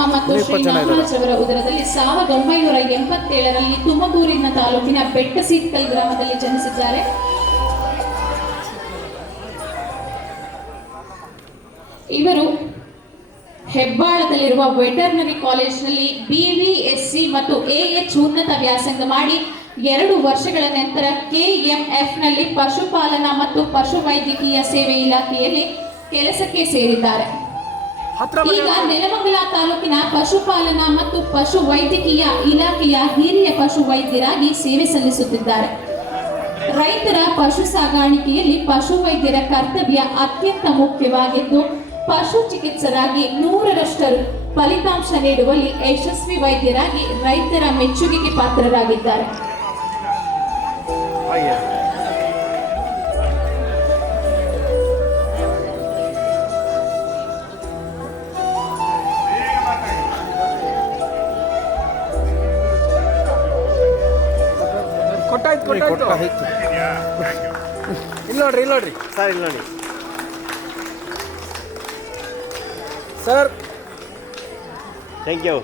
ನಮ್ಮ ಮತ್ತು ಶ್ರೀ ನಾಗರಾಜ್ ಅವರ ಉದರದಲ್ಲಿ 1987ರಲ್ಲಿ ತುಮಕೂರಿನ ತಾಲೂಕಿನ ಬೆಟ್ಟಸೀಟ್ಕಲ್ ಗ್ರಾಮದಲ್ಲಿ ಜನಿಸಿದ್ದಾರೆ. ಇವರು ಹೆಬ್ಬಾಳದಲ್ಲಿರುವ ವೆಟರ್ನರಿ ಕಾಲೇಜಿನಲ್ಲಿ BVSc ಮತ್ತು AH ಉನ್ನತ ವ್ಯಾಸಂಗ ಮಾಡಿ 2 ವರ್ಷಗಳ ನಂತರ KMFನಲ್ಲಿ ಪಶುಪಾಲನಾ ಮತ್ತು ಪಶುವೈದ್ಯಕೀಯ ಸೇವೆ ಇಲಾಖೆಯಲ್ಲಿ ಕೆಲಸಕ್ಕೆ ಸೇರಿದ್ದಾರೆ. ಈಗ ನೆಲಮಂಗಲ ತಾಲೂಕಿನ ಪಶುಪಾಲನಾ ಮತ್ತು ಪಶುವೈದ್ಯಕೀಯ ಇಲಾಖೆಯ ಹಿರಿಯ ಪಶುವೈದ್ಯರಾಗಿ ಸೇವೆ ಸಲ್ಲಿಸುತ್ತಿದ್ದಾರೆ. ರೈತರ ಪಶು ಸಾಗಾಣಿಕೆಯಲ್ಲಿ ಪಶುವೈದ್ಯರ ಕರ್ತವ್ಯ ಅತ್ಯಂತ ಮುಖ್ಯವಾಗಿದ್ದು, ಪಶು ಚಿಕಿತ್ಸಕರಾಗಿ 100ರಷ್ಟು ಫಲಿತಾಂಶ ನೀಡುವಲ್ಲಿ ಯಶಸ್ವಿ ವೈದ್ಯರಾಗಿ ರೈತರ ಮೆಚ್ಚುಗೆಗೆ ಪಾತ್ರರಾಗಿದ್ದಾರೆ. ಕೊಟ್ಟಾಯ್ತು ಇಲ್ಲಿ ನೋಡ್ರಿ ಸರ್, ಇಲ್ಲಿ ನೋಡಿ ಸರ್. Thank you.